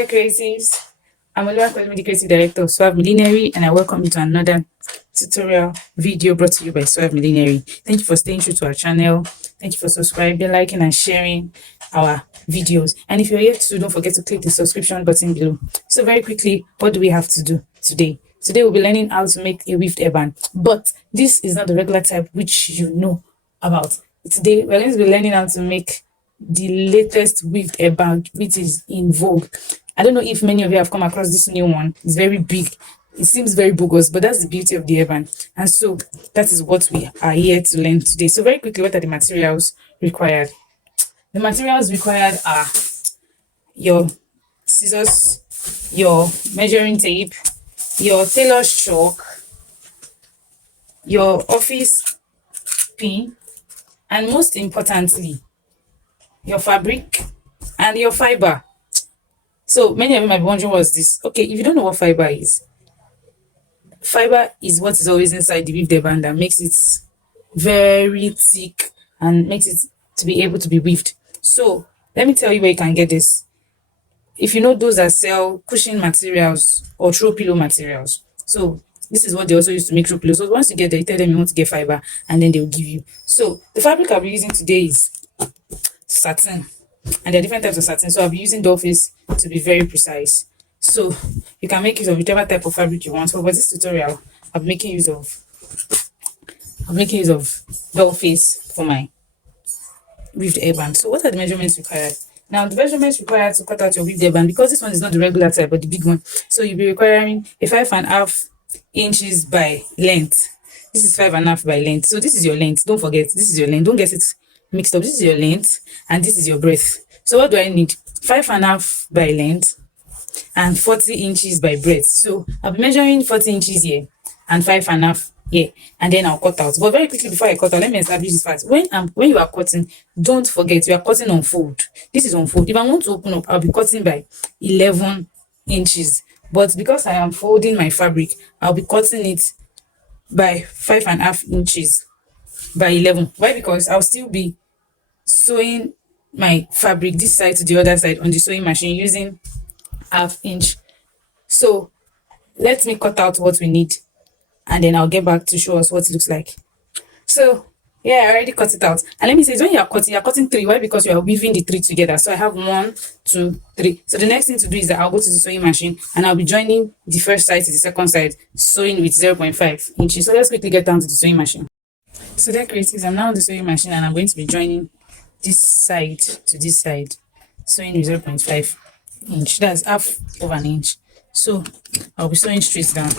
dear creatives, I'm Oliver Kwelumi, the creative director of Suave Millenary, and I welcome you to another tutorial video brought to you by Suave Millenary. Thank you for staying true to our channel. Thank you for subscribing, liking, and sharing our videos. And if you're yet to, don't forget to click the subscription button below. So very quickly, what do we have to do today? Today we'll be learning how to make a weaved hairband, but this is not the regular type which you know about. Today we're going to be learning how to make the latest weaved hairband which is in vogue. I don't know if many of you have come across this new one. It's very big. It seems very bogus, but that's the beauty of the hairband. And so that is what we are here to learn today. So very quickly, what are the materials required? The materials required are your scissors, your measuring tape, your tailor's chalk, your office pin, and most importantly, your fabric and your fiber. So many of you might be wondering, what's this? Okay, if you don't know what fiber is what is always inside the weaved hairband that makes it very thick and makes it to be able to be weaved. So let me tell you where you can get this. If you know those that sell cushion materials or throw pillow materials, so this is what they also use to make throw pillows. So once you get there, you tell them you want to get fiber, and then they'll give you. So the fabric I'll be using today is satin, and there are different types of satin, so I'll be using dollface to be very precise. So you can make use of whichever type of fabric you want. So for this tutorial, I'll be making use of dollface for my weaved hairband. So what are the measurements required? Now the measurements required to cut out your weaved hairband, because this one is not the regular type but the big one, so you'll be requiring a 5.5 inches by length. This is 5.5 by length, so this is your length. Don't forget, this is your length. Don't get it mixed up. This is your length and this is your breadth. So what do I need? 5.5 by length and 40 inches by breadth. So I'll be measuring 40 inches here and 5.5 here, and then I'll cut out. But very quickly, before I cut out, let me establish this fact. When you are cutting, don't forget you are cutting on fold. This is on fold. If I want to open up, I'll be cutting by 11 inches, but because I am folding my fabric, I'll be cutting it by 5.5 inches by 11. Why? Because I'll still be sewing my fabric this side to the other side on the sewing machine using 1/2 inch. So let me cut out what we need, and then I'll get back to show us what it looks like. So yeah, I already cut it out. And let me say, when you're cutting 3. Why? Because you are weaving the 3 together. So I have 1, 2, 3. So the next thing to do is that I'll go to the sewing machine and I'll be joining the first side to the second side, sewing with 0.5 inches. So let's quickly get down to the sewing machine. So there, creatives, I'm now on the sewing machine and I'm going to be joining this side to this side, sewing with 0.5 inch. That's half of an inch. So I'll be sewing straight down.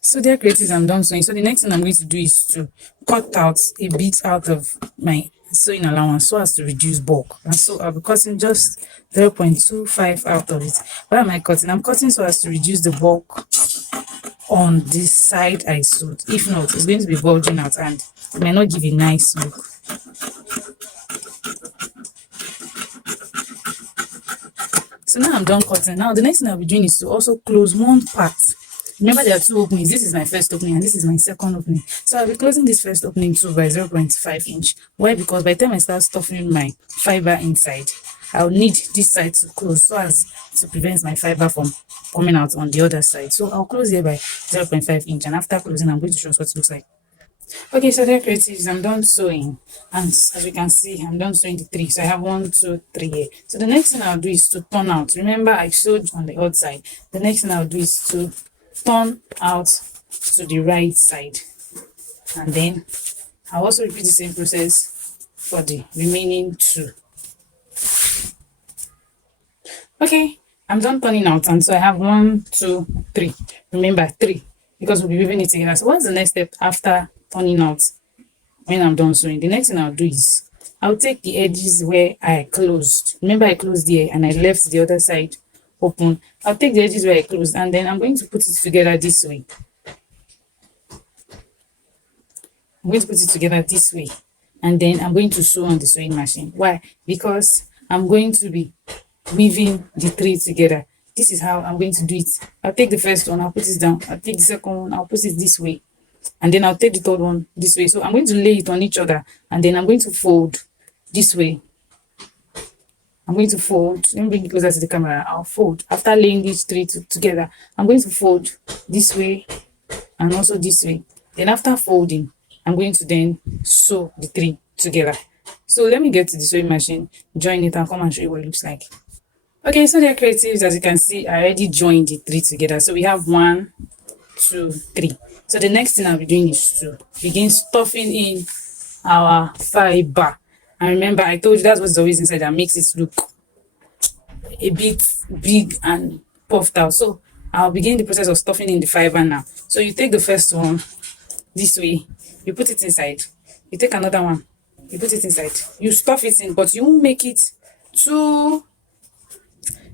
So dear creatives, I'm done sewing. So the next thing I'm going to do is to cut out a bit out of my sewing allowance so as to reduce bulk. And so I'll be cutting just 0.25 out of it. Why am I cutting? I'm cutting so as to reduce the bulk on this side I sewed. If not, it's going to be bulging out and it may not give a nice look. So now I'm done cutting. Now the next thing I'll be doing is to also close one part. Remember, there are 2 openings. This is my first opening and this is my second opening. So I'll be closing this first opening too by 0.5 inch. Why? Because by the time I start stuffing my fiber inside, I'll need this side to close so as to prevent my fiber from coming out on the other side. So I'll close here by 0.5 inch, and after closing, I'm going to show us what it looks like. Okay, so there, creatives, I'm done sewing, and as you can see, I'm done sewing the 3. So I have 1, 2, 3 here. So the next thing I'll do is to turn out. Remember, I sewed on the outside. The next thing I'll do is to turn out to the right side, and then I'll also repeat the same process for the remaining 2. Okay, I'm done turning out, and so I have 1, 2, 3. Remember, 3, because we'll be weaving it together. So what's the next step after turning out? When I'm done sewing, the next thing I'll do is I'll take the edges where I closed. Remember, I closed here and I left the other side open. I'll take the edges where I closed, and then I'm going to put it together this way. I'm going to put it together this way, and then I'm going to sew on the sewing machine. Why? Because I'm going to be weaving the 3 together. This is how I'm going to do it. I'll take the first one, I'll put it down. I'll take the second one, I'll put it this way. and then I'll take the third one this way. So I'm going to lay it on each other, and then I'm going to fold this way. I'm going to fold. Let me bring it closer to the camera. I'll fold. After laying these three together, I'm going to fold this way and also this way. Then after folding, I'm going to then sew the three together. So let me get to the sewing machine, join it, and come and show you what it looks like. Okay, so dear creatives, as you can see, I already joined the three together. So we have 1, 2, 3. So the next thing I'll be doing is to begin stuffing in our fiber. And remember, I told you that's what's always inside that makes it look a bit big and puffed out. So I'll begin the process of stuffing in the fiber now. So you take the first one this way, you put it inside. You take another one, you put it inside. You stuff it in, but you won't make it too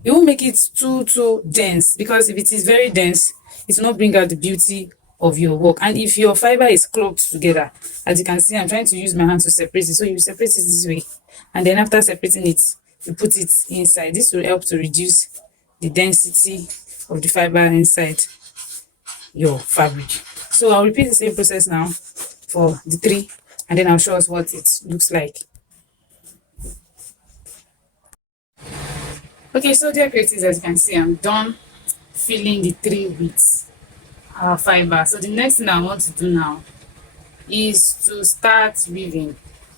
too dense, because if it is very dense, it will not bring out the beauty of your work. And if your fiber is clogged together, as you can see, I'm trying to use my hand to separate it. So you separate it this way, and then after separating it, you put it inside. This will help to reduce the density of the fiber inside your fabric. So I'll repeat the same process now for the 3, and then I'll show us what it looks like. Okay, so dear creatives, as you can see, I'm done filling the 3 with our fiber. So the next thing I want to do now is to start weaving.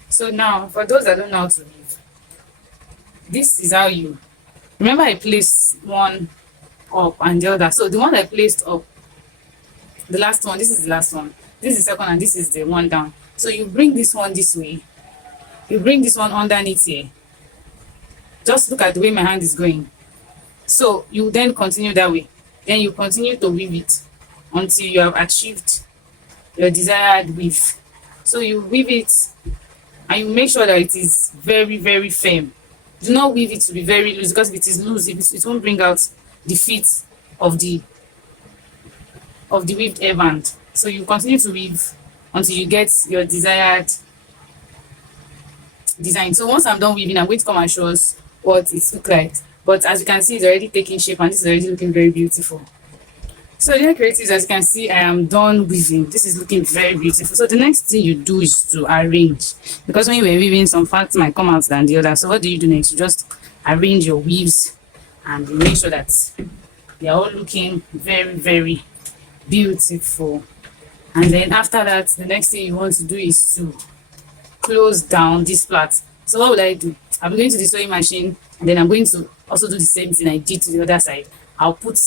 So now, for those that don't know how to weave, this is how you remember. I placed one up and the other. So the one I placed up, the last one, this is the last one, this is the second, and this is the one down. So you bring this one this way, you bring this one underneath here. Just look at the way my hand is going. So you then continue that way. Then you continue to weave it until you have achieved your desired weave. So you weave it and you make sure that it is very, very firm. Do not weave it to be very loose, because if it is loose, it won't bring out the fit of the weaved hairband. So you continue to weave until you get your desired design. So once I'm done weaving, I'm going to come and show us what it looks like. But as you can see, it's already taking shape and this is already looking very beautiful. So dear creatives, as you can see, I am done weaving. This is looking very beautiful. So the next thing you do is to arrange, because when you were weaving, some parts might come out than the other. So what do you do next? You just arrange your weaves and you make sure that they are all looking very, very beautiful. And then after that, the next thing you want to do is to close down this part. So what will I do? I'm going to the sewing machine, and then I'm going to also do the same thing I did to the other side. I'll put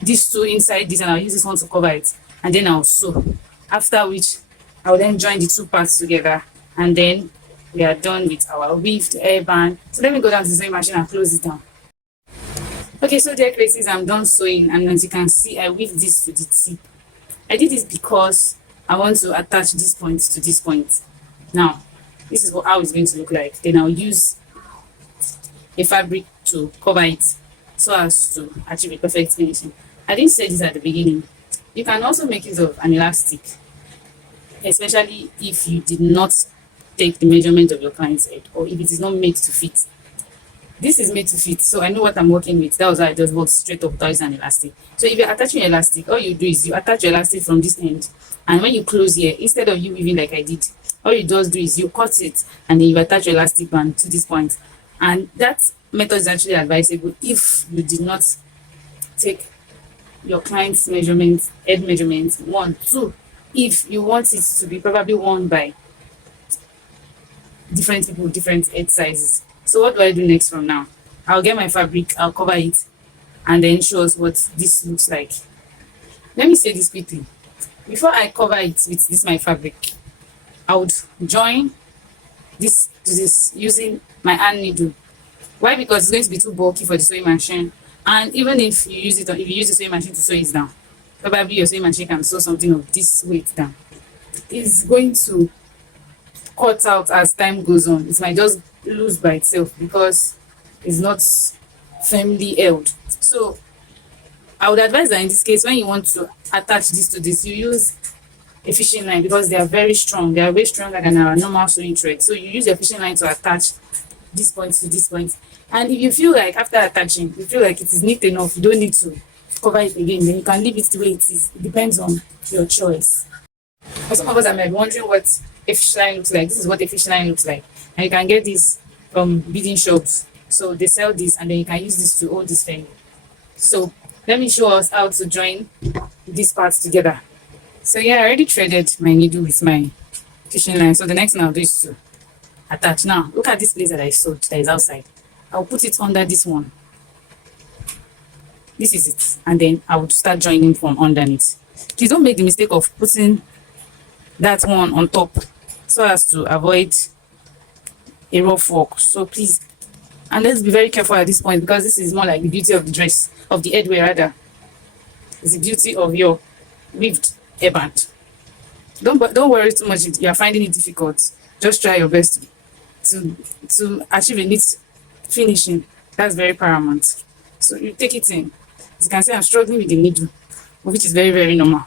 these two inside this, and I'll use this one to cover it, and then I'll sew. After which, I'll then join the two parts together, and then we are done with our weaved hairband. So let me go down to the sewing machine and close it down. Okay, so dear creatives, I'm done sewing, and as you can see, I weaved this to the tip. I did this because I want to attach this point to this point. Now, this is how it's going to look like. Then I'll use a fabric to cover it so as to achieve a perfect finishing. I didn't say this at the beginning. You can also make use of an elastic, especially if you did not take the measurement of your client's head, or if it is not made to fit. This is made to fit, so I know what I'm working with. That was how I just worked straight up without using an elastic. So if you're attaching your elastic, all you do is you attach your elastic from this end, and when you close here, instead of you weaving like I did, all you just do is you cut it and then you attach your elastic band to this point. And that method is actually advisable if you did not take your client's measurements, head measurements, 1, 2, if you want it to be probably worn by different people, different head sizes. So what do I do next from now? I'll get my fabric, I'll cover it, and then show us what this looks like. Let me say this quickly. Before I cover it with this my fabric, I would join this to this using my hand needle. Why? Because it's going to be too bulky for the sewing machine. And even if you use it, if you use the sewing machine to sew it down, probably your sewing machine can sew something of this weight down. It's going to cut out as time goes on. It might just lose by itself because it's not firmly held. So I would advise that in this case, when you want to attach this to this, you use a fishing line, because they are very strong. They are way stronger than our normal sewing thread. So you use a fishing line to attach this point to this point. And if you feel like after attaching, you feel like it is neat enough, you don't need to cover it again, then you can leave it the way it is. It depends on your choice. For some of us, I might be wondering what a fish line looks like. This is what a fish line looks like. And you can get this from beading shops. So they sell this and then you can use this to hold this thing. So let me show us how to join these parts together. So yeah, I already threaded my needle with my fishing line. So the next thing I'll do is to attach. Now, look at this place that I sewed that is outside. I'll put it under this one. This is it. And then I would start joining from underneath. Please don't make the mistake of putting that one on top so as to avoid a rough work. So please, and let's be very careful at this point because this is more like the beauty of the dress, of the headwear rather. It's the beauty of your weaved hairband. Don't worry too much if you are finding it difficult. Just try your best to achieve a neat finishing. That's very paramount. So you take it in. As you can see, I'm struggling with the needle, which is very, very normal.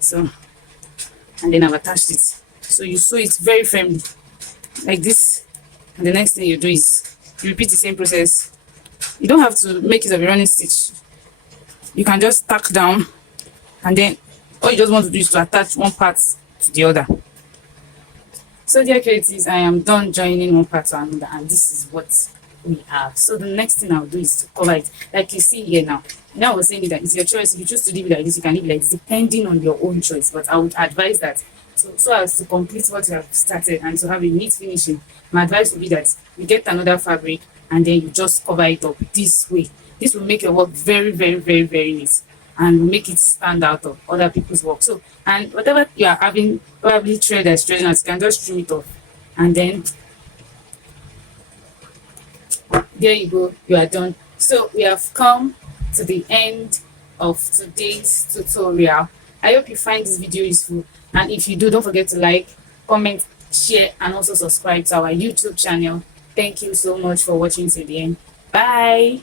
So, and then I've attached it. So you sew it very firmly, like this. And the next thing you do is you repeat the same process. You don't have to make it a running stitch. You can just tack down, and then all you just want to do is to attach one part to the other. So dear creatives, I am done joining one part to another, and this is what we have. So the next thing I'll do is to cover it, like you see here now. Now I was saying that it's your choice. If you choose to leave it like this, you can leave it like this, depending on your own choice. But I would advise that so as to complete what you have started and to have a neat finishing. My advice would be that you get another fabric and then you just cover it up this way. This will make your work very, very, very, very neat and will make it stand out of other people's work. So, and whatever you are having, probably thread that's threading out, you can just trim it off. And then there you go, you are done. So we have come to the end of today's tutorial. I hope you find this video useful, and if you do, don't forget to like, comment, share, and also subscribe to our YouTube channel. Thank you so much for watching till the end. Bye.